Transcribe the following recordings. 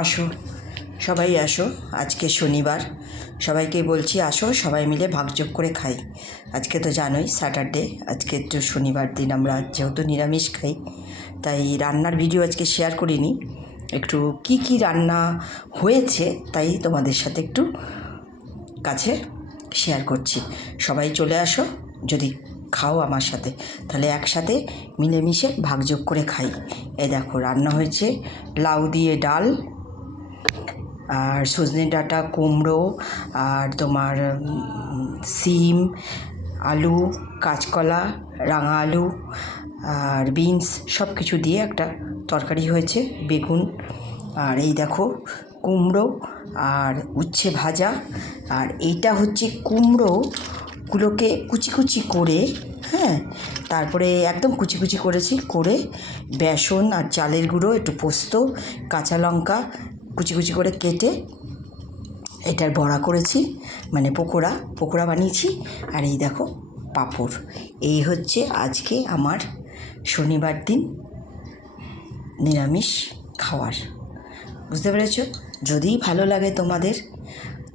আসো, সবাই আসো। আজকে শনিবার, সবাইকে বলছি আসো, সবাই মিলে ভাগযোগ করে খাই। আজকে তো জানোই স্যাটারডে, আজকে একটু শনিবার দিন আমরা যেহেতু নিরামিষ খাই, তাই রান্নার ভিডিও আজকে শেয়ার করিনি। একটু কি রান্না হয়েছে তাই তোমাদের সাথে একটু কাছে শেয়ার করছি। সবাই চলে আসো, যদি খাও আমার সাথে তাহলে একসাথে মিলেমিশে ভাগযোগ করে খাই। এই দেখো রান্না হয়েছে লাউ দিয়ে ডাল, আর সজনে ডাঁটা, কুমড়ো, আর তোমার সিম, আলু, কাঁচকলা, রাঙা আলু আর বিনস সব কিছু দিয়ে একটা তরকারি হয়েছে, বেগুন, আর এই দেখো কুমড়ো আর উচ্ছে ভাজা। আর এইটা হচ্ছে কুমড়োগুলোকে কুচি কুচি করে, হ্যাঁ, তারপরে একদম কুচি কুচি করেছি, করে বেসন আর চালের গুঁড়ো, একটু পোস্ত, কাঁচা লঙ্কা কুচি কুচি করে কেটে এটার বড়া করেছি, মানে পকোড়া বানিয়েছি। আর এই দেখো পাঁপড়। এই হচ্ছে আজকে আমার শনিবার দিন নিরামিষ খাওয়ার। বুঝতে পেরেছ? যদি ভালো লাগে তোমাদের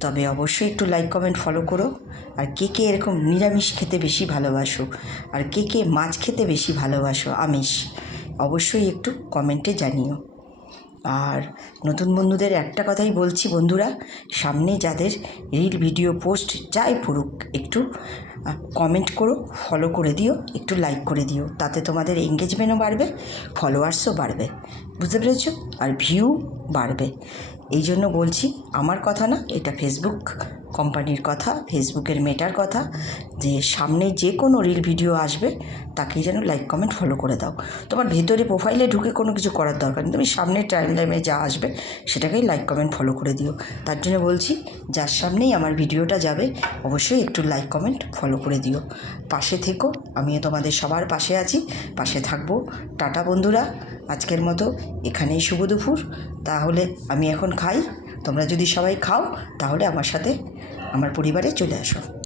তবে অবশ্যই একটু লাইক কমেন্ট ফলো করো। আর কে এরকম নিরামিষ খেতে বেশি ভালোবাসো, আর কে মাছ খেতে বেশি ভালোবাসো, আমিষ, অবশ্যই একটু কমেন্টে জানিও। আর নতুন বন্ধুদের একটা কথাই বলছি, বন্ধুরা, সামনে যাদের রিল ভিডিও পোস্ট যাই পড়ুক, একটু কমেন্ট করো, ফলো করে দিও, একটু লাইক করে দিও, তাতে তোমাদের এঙ্গেজমেন্টও বাড়বে, ফলোয়ার্সও বাড়বে। বুঝতে পেরেছো? আর ভিউ বাড়বে। এই জন্য বলছি, আমার কথা না, এটা ফেসবুক কোম্পানির কথা, ফেসবুকের মেটার কথা, যে সামনে যে কোনো রিল ভিডিও আসবে তাকেই যেন লাইক কমেন্ট ফলো করে দাও। তোমার ভেতরে প্রোফাইলে ঢুকে কোনো কিছু করার দরকার নেই, তুমি সামনের টাইমলাইনে যা আসবে সেটাকেই লাইক কমেন্ট ফলো করে দিও। তার জন্য বলছি, যার সামনেই আমার ভিডিওটা যাবে অবশ্যই একটু লাইক কমেন্ট ফলো করে দিও। পাশে থেকো, আমিও তোমাদের সবার পাশে আছি, পাশে থাকবো। টাটা বন্ধুরা, আজকের মতো এখানেই শুভ দুপুর। তাহলে আমি এখন খাই, তোমরা যদি সবাই খাও তাহলে আমার সাথে আমার পরিবারে চলে আসো।